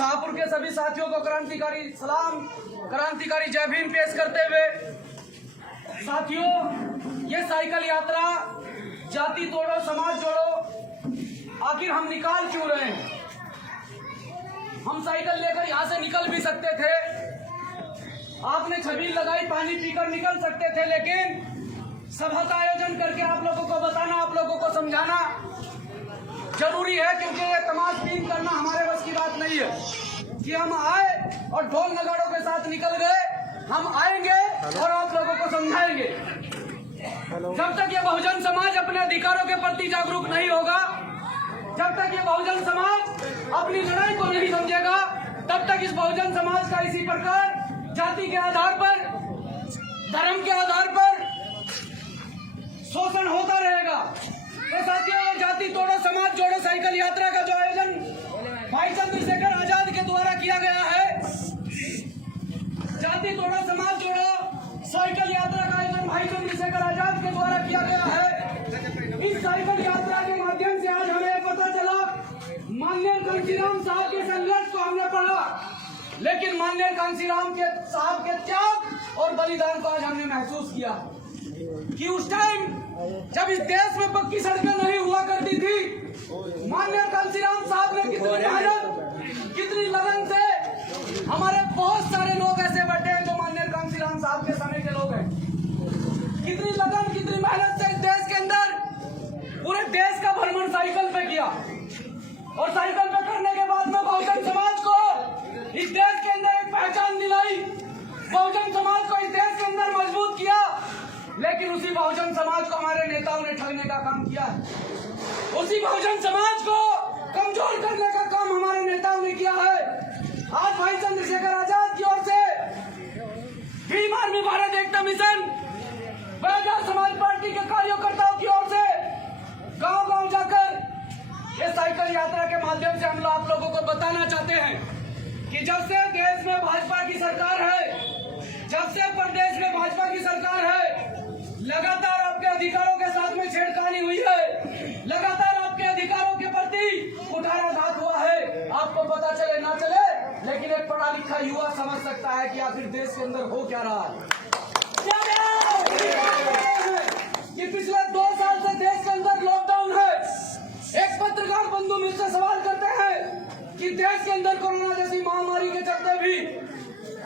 शाहपुर के सभी साथियों को क्रांतिकारी सलाम, क्रांतिकारी जय भीम पेश करते हुए, साथियों, ये साइकिल यात्रा जाति तोड़ो समाज जोड़ो आखिर हम निकाल क्यों रहे हैं? हम साइकिल लेकर यहाँ से निकल भी सकते थे, आपने छबील लगाई, पानी पीकर निकल सकते थे, लेकिन सभा का आयोजन करके आप लोगों को बताना, आप लोगों को समझाना जरूरी है, क्योंकि ये तमाशबीन करना हमारे बस की बात नहीं है कि हम आए और ढोल नगाड़ों के साथ निकल गए। हम आएंगे और आप लोगों को समझाएंगे। जब तक ये बहुजन समाज अपने अधिकारों के प्रति जागरूक नहीं होगा, जब तक ये बहुजन समाज अपनी लड़ाई को नहीं समझेगा, तब तक इस बहुजन समाज का इसी प्रकार जाति के आधार पर, धर्म के आधार पर शोषण होता रहेगा। तो साथियों, जाति तोड़ो समाज जोड़ो साइकिल यात्रा का जो आयोजन भाई चंद्रशेखर आजाद के द्वारा किया गया है, जाति तोड़ो समाज जोड़ो साइकिल यात्रा का आयोजन भाई चंद्रशेखर आजाद के द्वारा किया गया है। इस साइकिल यात्रा के माध्यम से आज हमें पता चला, माननीय कांशीराम साहब के संघर्ष को हमने पढ़ा, लेकिन माननीय कांशीराम के साहब के त्याग और बलिदान को आज हमने महसूस किया कि उस टाइम जब इस देश में पक्की सड़कें नहीं हुआ करती थी, माननीय कांशीराम साहब ने कितनी मेहनत, कितनी लगन से, हमारे बहुत सारे लोग ऐसे बैठे हैं जो माननीय कांशीराम साहब के समय के लोग हैं, कितनी लगन, कितनी मेहनत से इस देश के अंदर पूरे देश का भ्रमण साइकिल पे किया, और साइकिल पे करने के बाद में बहुजन समाज को इस देश के अंदर एक पहचान दिलाई, बहुजन समाज को इस देश के अंदर मजबूत किया। लेकिन उसी बहुजन समाज को हमारे नेताओं ने ठगने का काम किया है, उसी बहुजन समाज को कमजोर करने का काम हमारे नेताओं ने किया है। आज भाई चंद्रशेखर आजाद की ओर से भीम आर्मी भारत एकता मिशन, बहुजन समाज पार्टी के कार्यकर्ताओं की ओर से गांव-गांव जाकर ये साइकिल यात्रा के माध्यम से हम आप लोगों को बताना चाहते हैं कि जब से देश में भाजपा की सरकार है, जब से प्रदेश में भाजपा की सरकार है, लगातार आपके अधिकारों के साथ में छेड़खानी हुई है, लगातार आपके अधिकारों के प्रति कुठाराघात हुआ है। आपको पता चले ना चले, लेकिन एक पढ़ा लिखा युवा समझ सकता है कि आखिर देश के अंदर हो क्या रहा है। कि पिछले 2 साल से देश के अंदर लॉकडाउन है। एक पत्रकार बंधु मुझसे सवाल करते हैं कि देश के अंदर कोरोना जैसी महामारी के चलते भी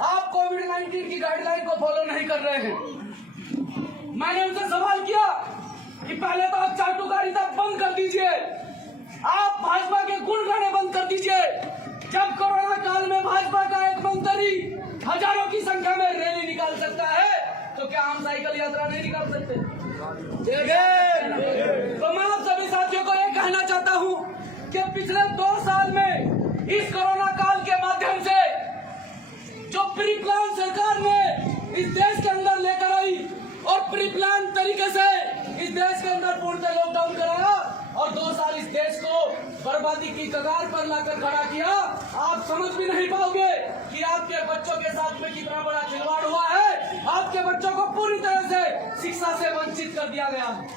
आप कोविड-19 की गाइडलाइन को फॉलो नहीं कर रहे हैं। मैंने उनसे सवाल किया कि पहले तो आप चाटुकारिता बंद कर दीजिए, आप भाजपा के गुण गाने बंद कर दीजिए। जब कोरोना काल में भाजपा का एक मंत्री हजारों की संख्या में रैली निकाल सकता है, तो क्या हम साइकिल यात्रा नहीं निकाल सकते? तो मैं आप सभी साथियों को यह कहना चाहता हूं कि पिछले 2 साल में इस कोरोना काल के माध्यम से जो प्री प्लान सरकार ने इस देश के अंदर लेकर आई और प्री प्लान तरीके से इस देश के अंदर पूर्णतः लॉकडाउन कराया और 2 साल इस देश को बर्बादी की कगार पर लाकर खड़ा किया, आप समझ भी नहीं पाओगे कि आपके बच्चों के साथ में कितना बड़ा खिलवाड़ हुआ है। आपके बच्चों को पूरी तरह से शिक्षा से वंचित कर दिया गया है,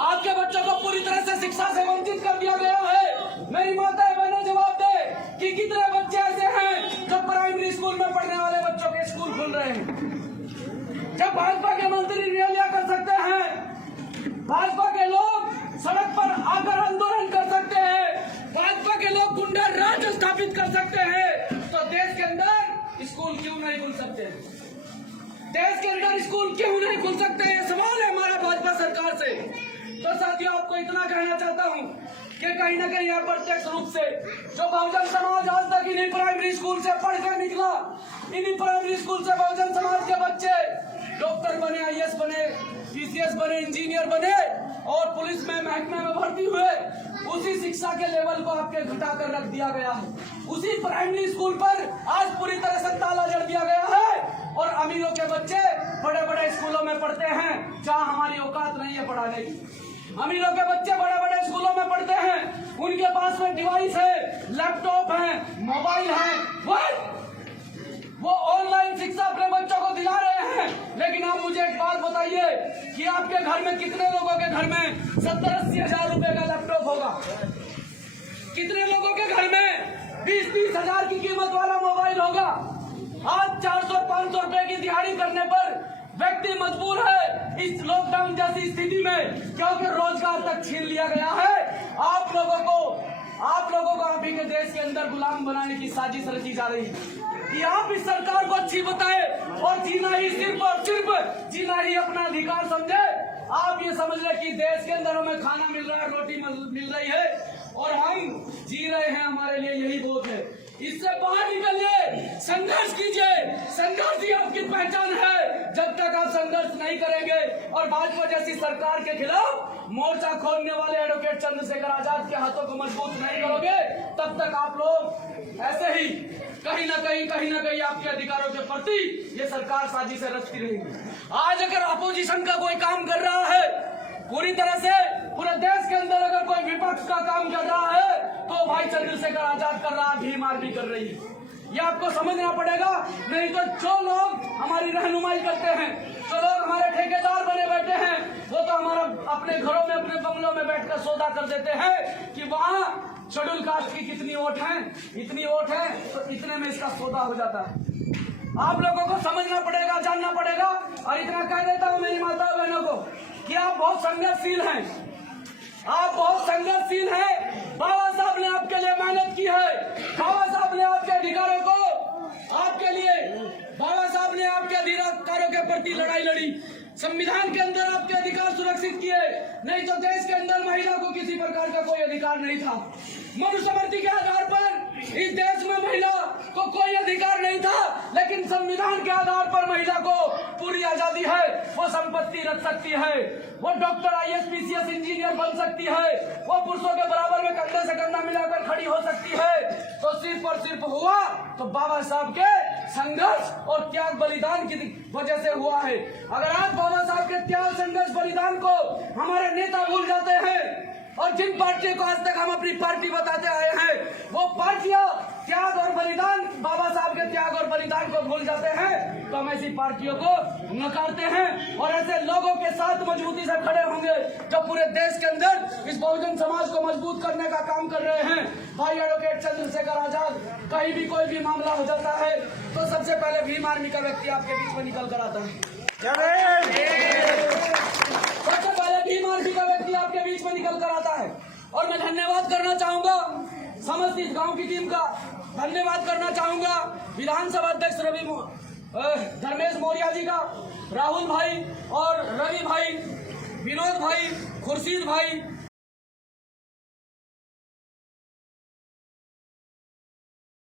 आपके बच्चों को पूरी तरह से शिक्षा से वंचित कर दिया गया है। मेरी माताएं बहनें जवाब दे कि कितने बच्चे ऐसे हैं जो प्राइमरी स्कूल में पढ़ने वाले बच्चों के स्कूल खुल रहे हैं। जब भाजपा के मंत्री रैलियां कर सकते हैं, भाजपा के लोग सड़क पर आकर आंदोलन कर सकते हैं, भाजपा के लोग गुंडा राज स्थापित कर सकते हैं, तो देश के अंदर स्कूल क्यों नहीं खुल सकते? देश के अंदर स्कूल क्यों नहीं खुल सकते? ये सवाल है हमारा भाजपा सरकार से। तो साथियों, आपको इतना कहना चाहता हूँ कि कहीं न कहीं यहाँ प्रत्यक्ष रूप से जो बहुजन समाज आज तक इन्हीं प्राइमरी स्कूल से पढ़ कर निकला, इन्हीं प्राइमरी स्कूल से बहुजन समाज के बच्चे डॉक्टर बने, IAS बने, PCS बने, इंजीनियर बने और पुलिस में महकमे में भर्ती हुए, उसी शिक्षा के लेवल को आपके घटा कर रख दिया गया है। उसी प्राइमरी स्कूल पर आज पूरी तरह से ताला जड़ दिया गया है और अमीरों के बच्चे बड़े बड़े स्कूलों में पढ़ते हैं जहां हमारी औकात नहीं है पढ़ाने की। अमीरों के बच्चे बड़े बड़े स्कूलों में पढ़ते हैं, उनके पास में डिवाइस है, लैपटॉप है, मोबाइल है, वो ऑनलाइन शिक्षा अपने बच्चों को दिला रहे हैं। लेकिन आप मुझे एक बात बताइए कि आपके घर में कितने लोगों के घर में 70-80 हजार रुपए का लैपटॉप होगा? कितने लोगों के घर में 20 20-20 हजार की कीमत वाला मोबाइल होगा। आज 400-500 रुपए की दिहाड़ी करने पर व्यक्ति मजबूर है इस लॉकडाउन जैसी स्थिति में, क्योंकि रोजगार तक छीन लिया गया है। आप लोगों को आप ही के देश के अंदर गुलाम बनाने की साजिश रची जा रही है कि आप इस सरकार को अच्छी बताए और जीना ही सिर्फ और सिर्फ जीना ही अपना अधिकार समझे। आप ये समझ रहे कि देश के अंदर हमें खाना मिल रहा है, रोटी मिल रही है और हम जी रहे हैं, हमारे लिए यही बहुत है। इससे बाहर निकलिए, संघर्ष कीजिए। संघर्ष ही आपकी पहचान है। जब तक आप संघर्ष नहीं करेंगे और भाजपा जैसी सरकार के खिलाफ मोर्चा खोलने वाले एडवोकेट चंद्रशेखर आजाद के हाथों को मजबूत नहीं करोगे, तब तक आप लोग ऐसे ही कहीं ना कहीं आपके अधिकारों के प्रति ये सरकार साजिशें रचती रहेगी। आज अगर अपोजिशन का कोई काम कर रहा है, पूरी तरह से पूरे देश के अंदर अगर कोई विपक्ष का काम कर रहा है, तो भाई चंद्रशेखर आजाद कर रहा है, भीम आर्मी कर रही है। ये आपको समझना पड़ेगा। नहीं तो जो लोग हमारी रहनुमाई करते हैं, जो लोग हमारे ठेकेदार बने बैठे हैं, वो तो हमारा अपने घरों में, अपने बंगलों में बैठकर सौदा कर देते हैं कि वहाँ शेड्यूल कास्ट की कितनी वोट है, इतनी वोट है, तो इतने में इसका सौदा हो जाता है। आप लोगों को समझना पड़ेगा, जानना पड़ेगा। और इतना कह देता हूँ मेरी माता बहनों को कि आप बहुत संघर्षशील हैं, आप बहुत संघर्षशील हैं। बाबा साहब ने आपके लिए मेहनत की है। बाबा साहब ने आपके अधिकारों को आपके लिए, बाबा साहब ने आपके अधिकारों के प्रति लड़ाई लड़ी। संविधान के अंदर आपके अधिकार सुरक्षित किए, नहीं तो देश के अंदर महिला को किसी प्रकार का कोई अधिकार नहीं था। मनुस्मृति के आधार पर इस देश में महिला को कोई अधिकार नहीं था, लेकिन संविधान के आधार पर महिला को पूरी आजादी है। वो संपत्ति रख सकती है, वो डॉक्टर, IAS, PCS इंजीनियर बन सकती है, वो पुरुषों के बराबर में कंधे से कंधा मिलाकर खड़ी हो सकती है। तो सिर्फ और सिर्फ हुआ तो बाबा साहब के संघर्ष और त्याग बलिदान की वजह से हुआ है। अगर आज बाबा साहब के त्याग, संघर्ष, बलिदान को हमारे नेता भूल जाते हैं और जिन पार्टियों को आज तक हम अपनी पार्टी बताते आए हैं, वो पार्टियां त्याग और बलिदान, बाबा साहब के त्याग और बलिदान को भूल जाते हैं, तो हम ऐसी पार्टियों को नकारते हैं और ऐसे लोगों के साथ मजबूती से खड़े होंगे जो पूरे देश के अंदर इस बहुजन समाज को मजबूत करने का काम कर रहे हैं। भाई एडवोकेट चंद्रशेखर आजाद, कहीं भी कोई भी मामला हो जाता है तो सबसे पहले भीम आर्मी का व्यक्ति आपके बीच में निकल कर आता है। सबसे पहले भीम आर्मी का व्यक्ति आपके बीच में निकल कर आता है। और मैं धन्यवाद करना चाहूंगा समस्त इस गांव की टीम का, धन्यवाद करना चाहूंगा विधानसभा अध्यक्ष धर्मेश मौर्य जी का, राहुल भाई और रवि भाई, विनोद भाई, खुर्शीद भाई,